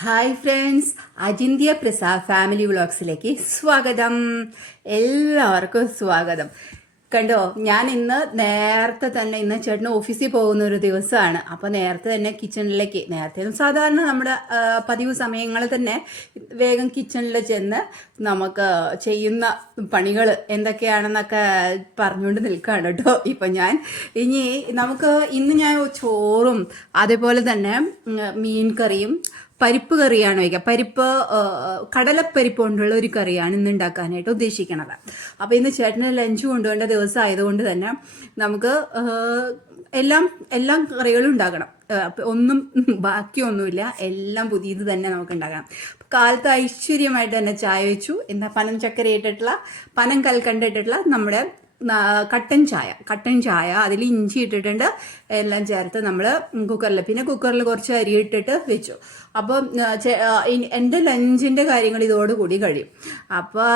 Hi friends Ajinthya Prasad family വ്ളോഗ്സിലേക്ക് സ്വാഗതം. എല്ലാവർക്കും സ്വാഗതം. കണ്ടോ ഞാൻ ഇന്ന് നേരത്തെ തന്നെ ഇന്ന് ചേട്ടന് ഓഫീസിൽ പോകുന്ന ഒരു ദിവസമാണ്. അപ്പോൾ നേരത്തെ തന്നെ കിച്ചണിലേക്ക് നേരത്തെ സാധാരണ നമ്മുടെ പതിവ് സമയങ്ങളിൽ തന്നെ വേഗം കിച്ചണിൽ ചെന്ന് നമുക്ക് ചെയ്യുന്ന പണികൾ എന്തൊക്കെയാണെന്നൊക്കെ പറഞ്ഞുകൊണ്ട് നിൽക്കുകയാണ് കേട്ടോ. ഇപ്പം ഞാൻ ഇനി നമുക്ക് ഇന്ന് ഞാൻ ചോറും അതേപോലെ തന്നെ മീൻ കറിയും പരിപ്പ് കറിയാണ് വയ്ക്കുക പരിപ്പ് കടലപ്പരിപ്പ് കൊണ്ടുള്ള ഒരു കറിയാണ് ഇന്ന് ഉണ്ടാക്കാനായിട്ട് ഉദ്ദേശിക്കുന്നത് അപ്പോൾ ഇന്ന് ചേട്ടന് ലഞ്ച് കൊണ്ടുപോകേണ്ട ദിവസം ആയതുകൊണ്ട് തന്നെ നമുക്ക് എല്ലാം എല്ലാം കറികളും ഉണ്ടാക്കണം. ഒന്നും ബാക്കിയൊന്നുമില്ല. എല്ലാം പുതിയത് തന്നെ നമുക്ക് ഉണ്ടാക്കണം. കാലത്ത് ഐശ്വര്യമായിട്ട് തന്നെ ചായ വെച്ചു. എന്താ പനം ചക്കര ഇട്ടിട്ടുള്ള പനം കൽക്കണ്ട ഇട്ടിട്ടുള്ള നമ്മുടെ കട്ടൻ ചായ. കട്ടൻ ചായ അതിൽ ഇഞ്ചി ഇട്ടിട്ടുണ്ട്. എല്ലാം ചേർത്ത് നമ്മൾ കുക്കറിൽ പിന്നെ കുക്കറിൽ കുറച്ച് അരി ഇട്ടിട്ട് വെച്ചു. അപ്പോൾ എന്റെ ലഞ്ചിന്റെ കാര്യങ്ങൾ ഇതോടുകൂടി കഴിയും. അപ്പോൾ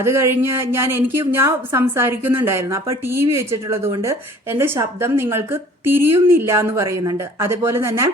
അത് കഴിഞ്ഞ് ഞാൻ എനിക്ക് ഞാൻ സംസാരിക്കുന്നുണ്ടായിരുന്നു. അപ്പോൾ ടി വി വെച്ചിട്ടുള്ളത് കൊണ്ട് എന്റെ ശബ്ദം നിങ്ങൾക്ക് തിരിയുന്നില്ല എന്ന് പറയുന്നുണ്ട്. അതുപോലെ തന്നെ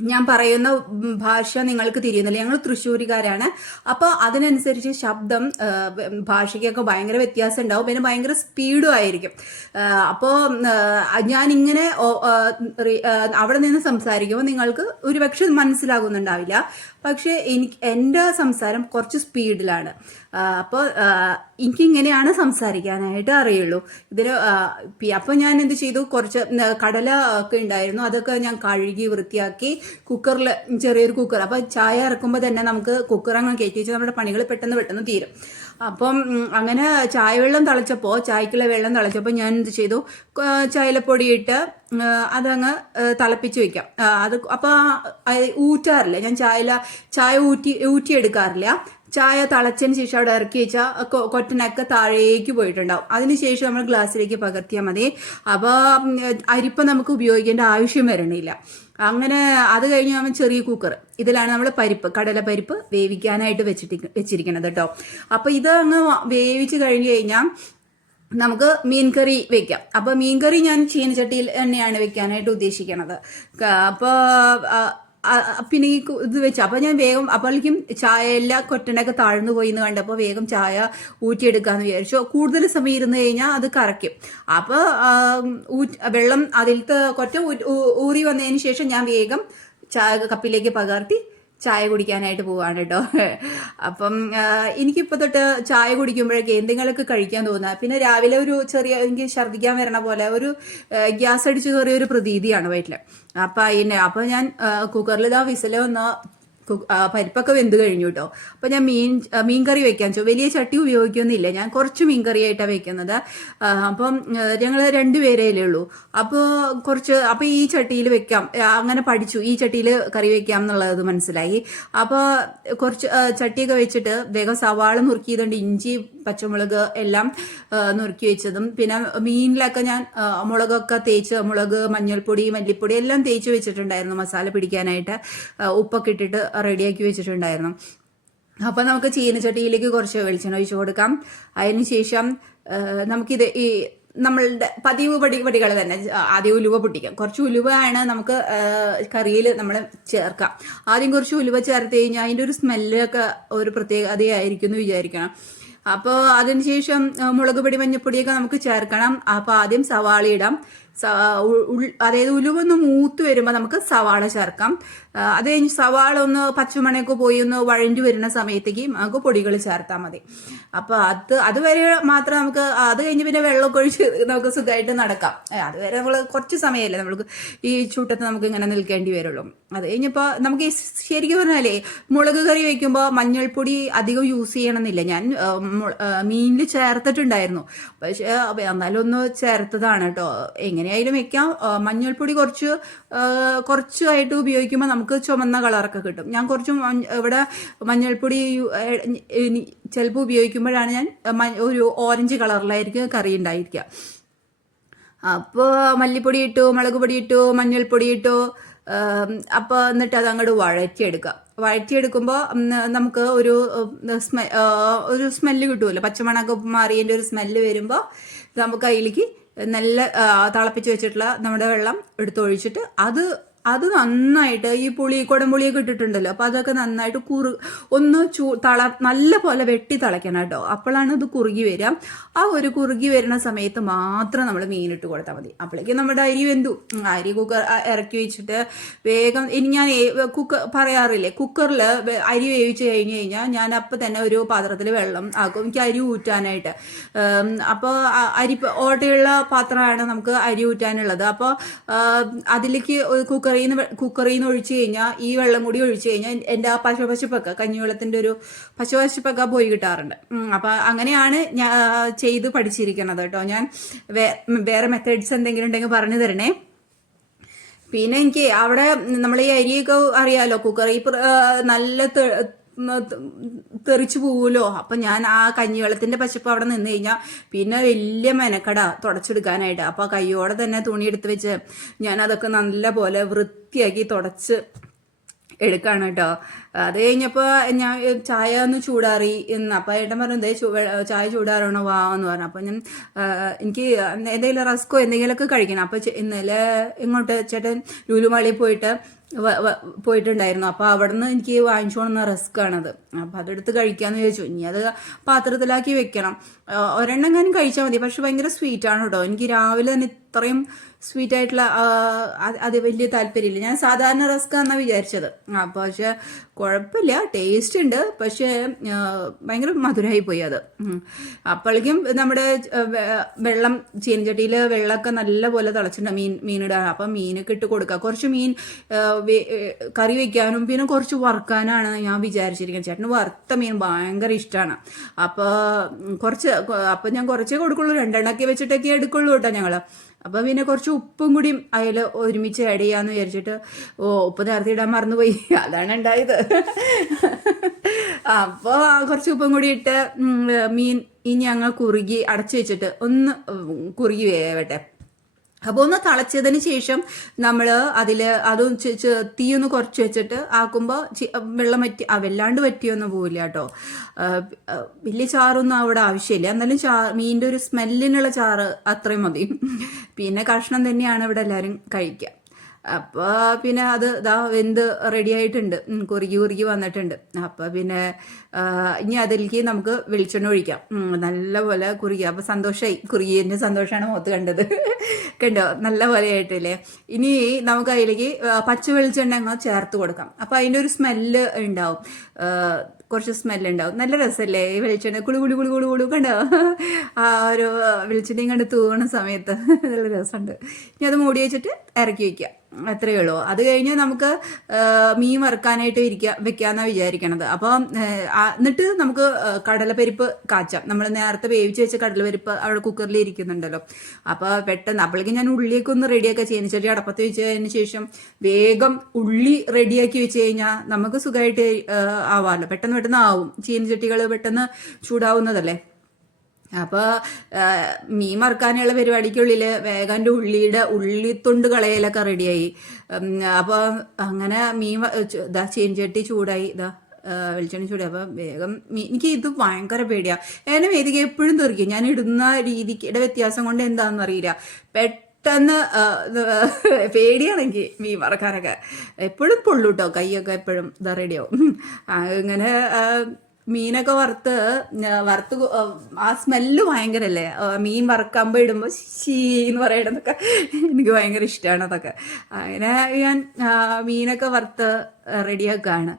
ഞാൻ പറയുന്ന ഭാഷ നിങ്ങൾക്ക് തിരിയുന്നില്ല. ഞങ്ങൾ തൃശ്ശൂരുകാരാണ്. അപ്പോൾ അതിനനുസരിച്ച് ശബ്ദം ഭാഷയ്ക്കൊക്കെ ഭയങ്കര വ്യത്യാസം ഉണ്ടാവും. പിന്നെ ഭയങ്കര സ്പീഡും ആയിരിക്കും. അപ്പോൾ ഞാനിങ്ങനെ അവിടെ നിന്ന് സംസാരിക്കുമ്പോൾ നിങ്ങൾക്ക് ഒരുപക്ഷെ മനസ്സിലാകുന്നുണ്ടാവില്ല. പക്ഷേ എനിക്ക് എന്റെ സംസാരം കുറച്ച് സ്പീഡിലാണ്. അപ്പോൾ എനിക്കിങ്ങനെയാണ് സംസാരിക്കാനായിട്ട് അറിയുള്ളൂ. ഇതിന് അപ്പോൾ ഞാൻ എന്ത് ചെയ്തു? കുറച്ച് കടല ഒക്കെ ഉണ്ടായിരുന്നു. അതൊക്കെ ഞാൻ കഴുകി വൃത്തിയാക്കി കുക്കറിൽ ചെറിയൊരു കുക്കർ. അപ്പോൾ ചായ ഇറക്കുമ്പോൾ തന്നെ നമുക്ക് കുക്കർ അങ്ങനെ കയറ്റി വെച്ചാൽ നമ്മുടെ പണികൾ പെട്ടെന്ന് പെട്ടെന്ന് തീരും. അപ്പം അങ്ങനെ ചായ വെള്ളം തിളച്ചപ്പോൾ ചായക്കുള്ള വെള്ളം തിളച്ചപ്പോൾ ഞാൻ എന്ത് ചെയ്തു? ചായലപ്പൊടിയിട്ട് അതങ്ങ് തിളപ്പിച്ച് വെക്കാം. അത് അപ്പോൾ ഊറ്റാറില്ല? ഞാൻ ചായല ചായ ഊറ്റി ഊറ്റിയെടുക്കാറില്ല. ചായ തിളച്ചതിന് ശേഷം അവിടെ ഇറക്കി വെച്ചാൽ കൊറ്റനൊക്കെ താഴേക്ക് പോയിട്ടുണ്ടാവും. അതിനുശേഷം നമ്മൾ ഗ്ലാസ്സിലേക്ക് പകർത്തിയാൽ മതി. അപ്പോൾ അരിപ്പ നമുക്ക് ഉപയോഗിക്കേണ്ട ആവശ്യം വരണില്ല. അങ്ങനെ അത് കഴിഞ്ഞ് നമ്മൾ ചെറിയ കുക്കർ ഇതിലാണ് നമ്മൾ പരിപ്പ് കടല പരിപ്പ് വേവിക്കാനായിട്ട് വെച്ചിട്ട് വെച്ചിരിക്കണത് കേട്ടോ അപ്പോൾ ഇത് അങ്ങ് വേവിച്ച് കഴിഞ്ഞ് കഴിഞ്ഞാൽ നമുക്ക് മീൻ കറി വെക്കാം. അപ്പോൾ മീൻ കറി ഞാൻ ചീനച്ചട്ടിയിൽ തന്നെയാണ് വെക്കാനായിട്ട് ഉദ്ദേശിക്കണത്. അപ്പോൾ പിന്നെ ഈ ഇത് വെച്ച്. അപ്പോൾ ഞാൻ വേഗം അപ്പോഴേക്കും ചായ എല്ലാ കൊറ്റനൊക്കെ താഴ്ന്നു പോയി എന്ന് കണ്ടപ്പോൾ വേഗം ചായ ഊറ്റിയെടുക്കാന്ന് വിചാരിച്ചു. കൂടുതൽ സമയം ഇരുന്ന് കഴിഞ്ഞാൽ അത് കറക്കും അപ്പോൾ വെള്ളം അതിലത്തെ കൊറ്റ ഊ- ഊ- ഊറി വന്നതിന് ശേഷം ഞാൻ വേഗം ചായ കപ്പിലേക്ക് പകർത്തി ചായ കുടിക്കാനായിട്ട് പോവാണ് കേട്ടോ അപ്പം എനിക്കിപ്പോൾ തൊട്ട് ചായ കുടിക്കുമ്പോഴേക്ക് എന്തെങ്കിലുമൊക്കെ കഴിക്കാൻ തോന്നുക പിന്നെ രാവിലെ ഒരു ചെറിയ എനിക്ക് ഛർദ്ദിക്കാൻ വരണ പോലെ ഒരു ഗ്യാസ് അടിച്ച് കയറിയ ഒരു പ്രതീതിയാണ് വീട്ടിൽ അപ്പം അതിനെ അപ്പം ഞാൻ കുക്കറിൽ ഇതാ കു- ആ, പരിപ്പൊക്കെ വെന്ത് കഴിഞ്ഞു കേട്ടോ അപ്പോൾ ഞാൻ മീൻ മീൻകറി മീൻ കറി വെക്കാൻ ചോ വലിയ ചട്ടി ഉപയോഗിക്കുന്നില്ല. ഞാൻ കുറച്ച് മീൻ കറിയായിട്ടാണ് വെക്കുന്നത് അപ്പം ഞങ്ങൾ രണ്ട് പേരേലേ ഉള്ളൂ. അപ്പോൾ കുറച്ച് അപ്പോൾ ഈ ചട്ടിയിൽ വെക്കാം. അങ്ങനെ പഠിച്ചു. ഈ ചട്ടിയിൽ കറി വെക്കാം എന്നുള്ളത് മനസ്സിലായി. അപ്പോൾ കുറച്ച് ചട്ടിയൊക്കെ വെച്ചിട്ട് വേഗം സവാള നുറുക്കിയതുണ്ട് ഇഞ്ചി പച്ചമുളക് എല്ലാം നുറുക്കി വെച്ചതും. പിന്നെ മീനിലൊക്കെ ഞാൻ മുളകൊക്കെ തേച്ച് മുളക് മഞ്ഞൾപ്പൊടി മല്ലിപ്പൊടി എല്ലാം തേച്ച് വെച്ചിട്ടുണ്ടായിരുന്നു മസാല പിടിക്കാനായിട്ട്. ഉപ്പൊക്കെ ഇട്ടിട്ട് റെഡിയാക്കി വെച്ചിട്ടുണ്ടായിരുന്നു. അപ്പോൾ നമുക്ക് ചീനച്ചട്ടിയിലേക്ക് കുറച്ച് വെളിച്ചെണ്ണ ഒഴിച്ച് കൊടുക്കാം. അതിന് ശേഷം നമുക്കിത് ഈ നമ്മളുടെ പതിവ് പടി പടികൾ തന്നെ ആദ്യം ഉലുവ പൊട്ടിക്കാം. കുറച്ച് ഉലുവയാണ് നമുക്ക് കറിയിൽ നമ്മൾ ചേർക്കാം. ആദ്യം കുറച്ച് ഉലുവ ചേർത്ത് കഴിഞ്ഞാൽ അതിന്റെ ഒരു സ്മെല്ലൊക്കെ ഒരു പ്രത്യേകതയായിരിക്കും എന്ന് വിചാരിക്കണം അപ്പോൾ അതിനുശേഷം മുളക് പൊടി മഞ്ഞപ്പൊടിയൊക്കെ നമുക്ക് ചേർക്കണം. അപ്പോൾ ആദ്യം സവാള ഇടാം. അതായത് ഉലുവൊന്ന് മൂത്ത് വരുമ്പോൾ നമുക്ക് സവാള ചേർക്കാം. അത് കഴിഞ്ഞ് സവാള ഒന്ന് പച്ചമണയൊക്കെ പോയി ഒന്ന് വഴഞ്ഞു വരുന്ന സമയത്തേക്ക് നമുക്ക് പൊടികൾ ചേർത്താൽ മതി. അപ്പോൾ അത് അതുവരെ മാത്രം നമുക്ക് അത് കഴിഞ്ഞ് പിന്നെ വെള്ളമൊക്കെ ഒഴിച്ച് നമുക്ക് സുഖമായിട്ട് നടക്കാം. അതുവരെ നമ്മൾ കുറച്ച് സമയമല്ലേ നമുക്ക് ഈ ചൂട്ടത്ത് നമുക്ക് ഇങ്ങനെ നിൽക്കേണ്ടി വരുള്ളൂ. അത് കഴിഞ്ഞപ്പോൾ നമുക്ക് ശരിക്കും പറഞ്ഞാലേ മുളക് കറി വെക്കുമ്പോൾ മഞ്ഞൾപ്പൊടി അധികം യൂസ് ചെയ്യണമെന്നില്ല. ഞാൻ മീനിൽ ചേർത്തിട്ടുണ്ടായിരുന്നു. പക്ഷേ എന്നാലും ഒന്ന് ചേർത്തതാണ് കേട്ടോ. എങ്ങനെയായാലും വെക്കാം മഞ്ഞൾപ്പൊടി കുറച്ച് കുറച്ചായിട്ട് ഉപയോഗിക്കുമ്പോൾ നമുക്ക് ചുമന്ന കളറൊക്കെ കിട്ടും. ഞാൻ കുറച്ച് ഇവിടെ മഞ്ഞൾപ്പൊടി ചിലപ്പോൾ ഉപയോഗിക്കുമ്പോഴാണ് ഞാൻ ഒരു ഓറഞ്ച് കളറിലായിരിക്കും കറി ഉണ്ടായിരിക്കുക അപ്പോൾ മല്ലിപ്പൊടി ഇട്ടു മുളക് പൊടി ഇട്ടു മഞ്ഞൾപ്പൊടി ഇട്ടു അപ്പോൾ എന്നിട്ട് അത് അങ്ങോട്ട് വഴറ്റിയെടുക്കുക വഴറ്റിയെടുക്കുമ്പോൾ നമുക്ക് ഒരു സ്മെ ഒരു സ്മെല്ല് കിട്ടുമല്ലോ പച്ചമണമൊക്കെ മാറിയതിന്റെ ഒരു സ്മെല്ല് വരുമ്പോൾ നമുക്ക് അതിലേക്ക് നല്ല തിളപ്പിച്ച് വെച്ചിട്ടുള്ള നമ്മുടെ വെള്ളം എടുത്തൊഴിച്ചിട്ട് അത് അത് നന്നായിട്ട് ഈ പുളി കുടംപുളിയൊക്കെ ഇട്ടിട്ടുണ്ടല്ലോ. അപ്പോൾ അതൊക്കെ നന്നായിട്ട് കുറു ഒന്ന് ചൂ തള നല്ല പോലെ വെട്ടി തിളയ്ക്കണം കേട്ടോ. അപ്പോഴാണ് ഇത് കുറുകി വരിക ആ ഒരു കുറുകി വരുന്ന സമയത്ത് മാത്രം നമ്മൾ മീനിട്ട് കൊടുത്താൽ മതി. അപ്പോഴേക്കും നമ്മുടെ അരി വെന്തു. അരി കുക്കർ ഇറക്കി വെച്ചിട്ട് വേഗം ഇനി ഞാൻ കുക്കർ പറയാറില്ലേ? കുക്കറിൽ അരി വേവിച്ച് കഴിഞ്ഞ് കഴിഞ്ഞാൽ ഞാൻ അപ്പം തന്നെ ഒരു പാത്രത്തിൽ വെള്ളം ആക്കും. എനിക്ക് അരി ഊറ്റാനായിട്ട്. അപ്പോൾ അരി ഓട്ടയുള്ള പാത്രമാണ് നമുക്ക് അരി ഊറ്റാനുള്ളത്. അപ്പോൾ അതിലേക്ക് കുക്കറിൽ നിന്ന് കുക്കറിൽ നിന്ന് ഒഴിച്ച് കഴിഞ്ഞാൽ ഈ വെള്ളം കൂടി ഒഴിച്ചു കഴിഞ്ഞാൽ എന്റെ ആ പശുപശപ്പൊക്കെ കഞ്ഞിവെള്ളത്തിന്റെ ഒരു പശുപശപ്പൊക്കെ പോയി കിട്ടാറുണ്ട്. അപ്പം അങ്ങനെയാണ് ഞാൻ ചെയ്ത് പഠിച്ചിരിക്കുന്നത് കേട്ടോ. ഞാൻ വേറെ മെത്തേഡ്സ് എന്തെങ്കിലും ഉണ്ടെങ്കിൽ പറഞ്ഞു തരണേ. പിന്നെ എനിക്ക് അവിടെ നമ്മൾ ഈ അരിയൊക്കെ അറിയാലോ കുക്കറി നല്ല തെറിച്ചു പോവുമല്ലോ അപ്പൊ ഞാൻ ആ കഞ്ഞിവെള്ളത്തിന്റെ പശപ്പ് അവിടെ നിന്ന് കഴിഞ്ഞാൽ പിന്നെ വലിയ മെനക്കട തുടച്ചെടുക്കാനായിട്ട്. അപ്പൊ കയ്യോടെ തന്നെ തുണി എടുത്ത് വെച്ച് ഞാൻ അതൊക്കെ നല്ല പോലെ വൃത്തിയാക്കി തുടച്ച് എടുക്കാണ് കേട്ടോ അത് കഴിഞ്ഞപ്പോൾ ഞാൻ ചായ ഒന്ന് ചൂടാറി എന്ന് അപ്പം ഏട്ടൻ പറഞ്ഞു എന്തേ ചായ ചൂടാറണോ വാ എന്ന് പറഞ്ഞു. അപ്പം ഞാൻ എനിക്ക് എന്തെങ്കിലും റസ്കോ എന്തെങ്കിലുമൊക്കെ കഴിക്കണം. അപ്പം ഇന്നലെ ഇങ്ങോട്ട് ചേട്ടൻ ലൂലുമാളിയിൽ പോയിട്ട് പോയിട്ടുണ്ടായിരുന്നു. അപ്പോൾ അവിടുന്ന് എനിക്ക് വാങ്ങിച്ചു കൊണ്ടുവന്ന റിസ്ക് ആണത്. അപ്പോൾ അതെടുത്ത് കഴിക്കാമെന്ന് ചോദിച്ചു ഇനി അത് പാത്രത്തിലാക്കി വെക്കണം. ഒരെണ്ണം ഞാൻ കഴിച്ചാൽ മതി. പക്ഷെ ഭയങ്കര ആണ് കേട്ടോ എനിക്ക് രാവിലെ തന്നെ ഇത്രയും സ്വീറ്റ് ആയിട്ടുള്ള അത് വലിയ താല്പര്യമില്ല. ഞാൻ സാധാരണ റസ്ക് എന്നാണ് വിചാരിച്ചത്. അപ്പോൾ പക്ഷേ കുഴപ്പമില്ല. ടേസ്റ്റ് ഉണ്ട്. പക്ഷേ ഭയങ്കര മധുരമായി പോയി അത്. അപ്പോഴേക്കും നമ്മുടെ വെള്ളം ചീനച്ചട്ടിയിൽ വെള്ളമൊക്കെ നല്ലപോലെ തിളച്ചിട്ടുണ്ട്. മീൻ മീനിടാൻ. അപ്പം മീനൊക്കെ ഇട്ട് കൊടുക്കുക കുറച്ച് മീൻ കറി വയ്ക്കാനും പിന്നെ കുറച്ച് വറുക്കാനാണ് ഞാൻ വിചാരിച്ചിരിക്കുന്നത്. ചേട്ടന് വറുത്ത മീൻ ഭയങ്കര ഇഷ്ടമാണ് അപ്പോൾ കുറച്ച് അപ്പം ഞാൻ കുറച്ചേ കൊടുക്കുള്ളൂ. രണ്ടെണ്ണൊക്കെ വെച്ചിട്ടൊക്കെ എടുക്കുള്ളൂ കേട്ടോ ഞങ്ങൾ അപ്പോൾ പിന്നെ കുറച്ച് ഉപ്പും കൂടി അതിൽ ഒരുമിച്ച് ആഡ് ചെയ്യാമെന്ന് വിചാരിച്ചിട്ട് ഓ ഉപ്പ് നേരത്തെ ഇടാൻ മറന്നുപോയി. അതാണ് ഉണ്ടായത്. അപ്പോൾ കുറച്ച് ഉപ്പും കൂടി ഇട്ട് മീൻ ഇനി ഞങ്ങൾ കുറുകി അടച്ചു വെച്ചിട്ട് ഒന്ന് കുറുകി വേവട്ടെ. അപ്പോൾ ഒന്ന് തിളച്ചതിന് ശേഷം നമ്മൾ അതിൽ അതും തീയൊന്ന് കുറച്ച് വെച്ചിട്ട് ആക്കുമ്പോൾ വെള്ളം വറ്റി വെള്ളാണ്ട് വറ്റിയൊന്നും പോവില്ല കേട്ടോ. വലിയ ചാറൊന്നും അവിടെ ആവശ്യമില്ല. എന്നാലും ചാ മീനിന്റെ ഒരു സ്മെല്ലിനുള്ള ചാറ് അത്രയും മതി. പിന്നെ കഷ്ണം തന്നെയാണ് ഇവിടെ എല്ലാവരും കഴിക്കുക. അപ്പോൾ പിന്നെ അത് ഇതാ വെന്ത് റെഡി ആയിട്ടുണ്ട്. കുറുകി കുറുകി വന്നിട്ടുണ്ട്. അപ്പോൾ പിന്നെ ഇനി അതിലേക്ക് നമുക്ക് വെളിച്ചെണ്ണ ഒഴിക്കാം. നല്ലപോലെ കുറുകി. അപ്പോൾ സന്തോഷമായി കുറുകിയതിന്റെ സന്തോഷമാണ് മുഖത്ത് കണ്ടത്. കണ്ടോ? നല്ല പോലെ ആയിട്ടില്ലേ? ഇനി നമുക്ക് അതിലേക്ക് പച്ച വെളിച്ചെണ്ണ അങ്ങ് ചേർത്ത് കൊടുക്കാം. അപ്പോൾ അതിന്റെ ഒരു സ്മെല്ല് ഉണ്ടാവും. കുറച്ച് സ്മെല്ലുണ്ടാവും നല്ല രസമല്ലേ ഈ വെളിച്ചെണ്ണ കുളു കുളു കുളു കുളു കുളു കണ്ടോ? ആ ഒരു വെളിച്ചെണ്ണയും കണ്ട് തൂവണ സമയത്ത്. നല്ല രസമുണ്ട്. ഇനി അത് മൂടി വെച്ചിട്ട് ഇറക്കി വയ്ക്കുക അത്രയേ ഉള്ളൂ അത് കഴിഞ്ഞ് നമുക്ക് മീൻ വറുക്കാനായിട്ട് ഇരിക്കുക വെക്കാന്നാണ് വിചാരിക്കണത്. അപ്പം എന്നിട്ട് നമുക്ക് കടലപ്പരിപ്പ് കാച്ചാം. നമ്മൾ നേരത്തെ വേവിച്ച് വെച്ച കടലപ്പരിപ്പ് അവിടെ കുക്കറിൽ ഇരിക്കുന്നുണ്ടല്ലോ. അപ്പോൾ പെട്ടെന്ന് അപ്പോഴേക്കും ഞാൻ ഉള്ളിയൊക്കെ ഒന്ന് റെഡിയൊക്കെ ചെയ്യുന്നു ചെറിയ അടപ്പത്ത് വെച്ചതിന് ശേഷം വേഗം ഉള്ളി റെഡിയാക്കി വെച്ച് കഴിഞ്ഞാൽ നമുക്ക് സുഖമായിട്ട് ആവാമല്ലോ പെട്ടെന്ന് പെട്ടെന്ന് ആവും. ചീനച്ചട്ടികൾ പെട്ടെന്ന് ചൂടാവുന്നതല്ലേ? അപ്പോൾ മീൻ മറക്കാനുള്ള പരിപാടിക്കുള്ളിൽ വേഗന്റെ ഉള്ളിയുടെ ഉള്ളിത്തൊണ്ട് കളയലൊക്കെ റെഡിയായി അപ്പോൾ അങ്ങനെ മീൻ ഇതാ ചീൻചട്ടി ചൂടായി. ഇതാ വെളിച്ചെണ്ണ ചൂടായി. അപ്പോൾ വേഗം എനിക്ക് ഇത് ഭയങ്കര പേടിയാണ് എന്നെ വേദിക്ക് എപ്പോഴും തെറിക്കും. ഞാൻ ഇടുന്ന രീതിയുടെ വ്യത്യാസം കൊണ്ട് എന്താണെന്ന് അറിയില്ല. പെട്ടെന്ന് പേടിയാണെങ്കിൽ മീൻ മറക്കാനൊക്കെ എപ്പോഴും പൊള്ളൂട്ടോ കൈയൊക്കെ എപ്പോഴും. ഇതാ റെഡിയാവും അങ്ങനെ മീനൊക്കെ വറുത്ത് വറുത്ത് ആ സ്മെല്ല് ഭയങ്കരല്ലേ? മീൻ വറക്കുമ്പോൾ ഇടുമ്പോൾ ഷീ എന്ന് പറയണതൊക്കെ എനിക്ക് ഭയങ്കര ഇഷ്ടമാണ് അതൊക്കെ. അങ്ങനെ ഞാൻ മീനൊക്കെ വറുത്ത് റെഡിയാക്കുകയാണ്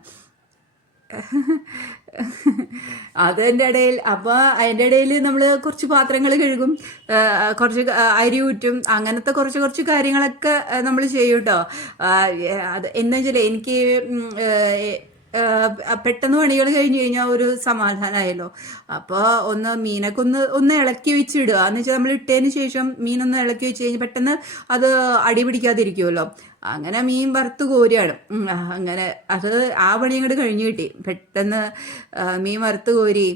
അതിന്റെ ഇടയിൽ അപ്പോൾ അതിന്റെ ഇടയിൽ നമ്മൾ കുറച്ച് പാത്രങ്ങൾ കഴുകും. കുറച്ച് അരി ഊറ്റും. അങ്ങനത്തെ കുറച്ച് കുറച്ച് കാര്യങ്ങളൊക്കെ നമ്മൾ ചെയ്യും കേട്ടോ അത് എന്താ വെച്ചാൽ എനിക്ക് പെട്ടെന്ന് പണികൾ കഴിഞ്ഞു കഴിഞ്ഞാൽ ഒരു സമാധാനമായല്ലോ അപ്പോൾ ഒന്ന് മീനൊക്കെ ഒന്ന് ഒന്ന് ഇളക്കി വെച്ചിടുക. എന്ന് വെച്ചാൽ നമ്മൾ ഇട്ടതിന് ശേഷം മീനൊന്ന് ഇളക്കി വെച്ച് കഴിഞ്ഞാൽ പെട്ടെന്ന് അത് അടി പിടിക്കാതിരിക്കുമല്ലോ അങ്ങനെ മീൻ വറുത്ത് കോരുകയാണ്. അങ്ങനെ അത് ആ പണി അങ്ങോട്ട് കഴിഞ്ഞു കിട്ടി. പെട്ടെന്ന് മീൻ വറുത്ത് കോരി.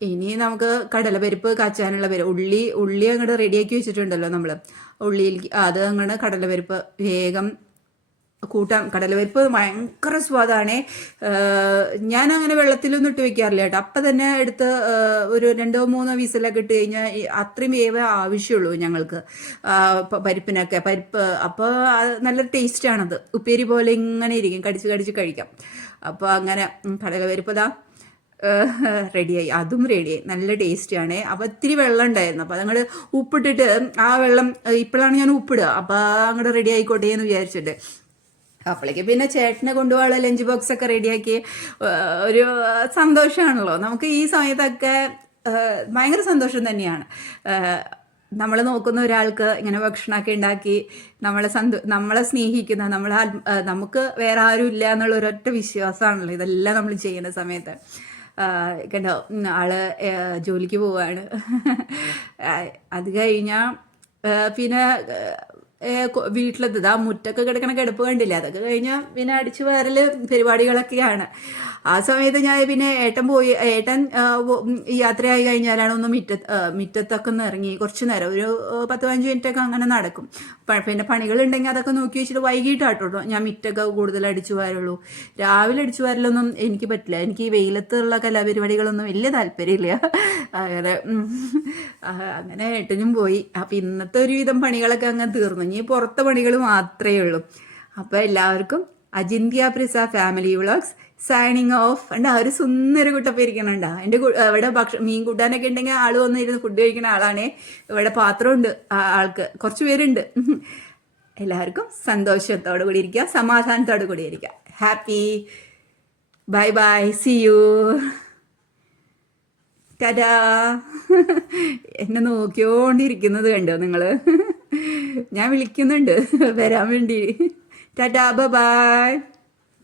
ഇനി നമുക്ക് കടലപ്പരിപ്പ് കാച്ചാനുള്ള പേര് ഉള്ളി ഉള്ളി അങ്ങോട്ട് റെഡിയാക്കി വെച്ചിട്ടുണ്ടല്ലോ നമ്മൾ ഉള്ളിയിൽ അത് അങ്ങോട്ട് കടലപ്പരിപ്പ് വേഗം കൂട്ടാൻ കടലപ്പരിപ്പ് ഭയങ്കര സ്വാദാണേ. ഞാൻ അങ്ങനെ വെള്ളത്തിലൊന്നും ഇട്ട് വെക്കാറില്ല കേട്ടോ. അപ്പം തന്നെ എടുത്ത് ഒരു രണ്ടോ മൂന്നോ വീസിലൊക്കെ ഇട്ട് കഴിഞ്ഞാൽ അത്രയും വേവേ ആവശ്യമുള്ളൂ ഞങ്ങൾക്ക്. പരിപ്പിനൊക്കെ. പരിപ്പ് അപ്പോൾ നല്ല ടേസ്റ്റാണത്. ഉപ്പേരി പോലെ ഇങ്ങനെ ഇരിക്കും. കടിച്ച് കടിച്ച് കഴിക്കാം. അപ്പോൾ അങ്ങനെ ഇതാ റെഡിയായി. അതും റെഡിയായി. നല്ല ടേസ്റ്റിയാണ് അപ്പോൾ ഇത്തിരി വെള്ളം ഉണ്ടായിരുന്നു. അപ്പോൾ അതങ്ങോട്ട് ഉപ്പിട്ടിട്ട് ആ വെള്ളം ഇപ്പോഴാണ് ഞാൻ ഉപ്പിടുക. അപ്പോൾ അങ്ങോട്ട് റെഡി ആയിക്കോട്ടെ എന്ന് വിചാരിച്ചിട്ട്. അപ്പോഴേക്ക് പിന്നെ ചേട്ടനെ കൊണ്ടുപോകാനുള്ള ലഞ്ച് ബോക്സ് ഒക്കെ റെഡിയാക്കി ഒരു സന്തോഷമാണല്ലോ. നമുക്ക് ഈ സമയത്തൊക്കെ ഭയങ്കര സന്തോഷം തന്നെയാണ്. നമ്മൾ നോക്കുന്ന ഒരാൾക്ക് ഇങ്ങനെ ഭക്ഷണമൊക്കെ ഉണ്ടാക്കി നമ്മളെ സന്തോ നമ്മളെ സ്നേഹിക്കുന്ന നമ്മളെ നമുക്ക് വേറെ ആരും ഇല്ല എന്നുള്ള ഒരൊറ്റ വിശ്വാസമാണല്ലോ ഇതെല്ലാം നമ്മൾ ചെയ്യുന്ന സമയത്ത്. കണ്ടോ? ആൾ ജോലിക്ക് പോവാണ്. അത് കഴിഞ്ഞാൽ പിന്നെ വീട്ടിലെത്തത് ആ മുറ്റൊക്കെ കിടക്കണ കിടപ്പ് കണ്ടില്ല? അതൊക്കെ കഴിഞ്ഞാൽ പിന്നെ അടിച്ചു വാരൽ പരിപാടികളൊക്കെയാണ്. ആ സമയത്ത് ഞാൻ പിന്നെ ഏട്ടൻ പോയി ഏട്ടൻ യാത്രയായി കഴിഞ്ഞാലാണ് ഒന്ന് മിറ്റ മുറ്റത്തൊക്കെ ഒന്ന് ഇറങ്ങി കുറച്ച് നേരം. ഒരു പത്ത് പതിനഞ്ച് മിനിറ്റ് ഒക്കെ അങ്ങനെ നടക്കും. പിന്നെ പണികളുണ്ടെങ്കിൽ അതൊക്കെ നോക്കി വെച്ചിട്ട് വൈകിട്ടാട്ടോ ഞാൻ മിറ്റൊക്കെ കൂടുതൽ അടിച്ചു വാരുള്ളൂ. രാവിലെ അടിച്ചു വാരലൊന്നും എനിക്ക് പറ്റില്ല. എനിക്ക് ഈ വെയിലത്തുള്ള കലാപരിപാടികളൊന്നും വലിയ താല്പര്യമില്ല. അങ്ങനെ അങ്ങനെ ഏട്ടനും പോയി. അപ്പം ഇന്നത്തെ ഒരുവിധം പണികളൊക്കെ അങ്ങ് തീർന്നു. ഇനി പുറത്തെ പണികൾ മാത്രമേ ഉള്ളൂ. അപ്പോൾ എല്ലാവർക്കും Ajinthya Prisa family vlogs signing off ഉണ്ട് ആ ഒരു സുന്ദര കുട്ടപ്പം ഇരിക്കണുണ്ട എന്റെ ഇവിടെ ഭക്ഷണം മീൻ കൂട്ടാനൊക്കെ ഉണ്ടെങ്കിൽ ആൾ വന്നിരുന്ന് ഫുഡ് കഴിക്കുന്ന ആളാണേ. ഇവിടെ പാത്രമുണ്ട് ആൾക്ക്. കുറച്ച് പേരുണ്ട്. എല്ലാവർക്കും സന്തോഷത്തോടു കൂടി ഇരിക്കുക സമാധാനത്തോടു കൂടി ഇരിക്കുക. Happy bye bye see you കരാ എന്നെ നോക്കിയോണ്ടിരിക്കുന്നത് കണ്ടോ നിങ്ങൾ ഞാൻ വിളിക്കുന്നുണ്ട്. വരാൻ വേണ്ടി. Tata bye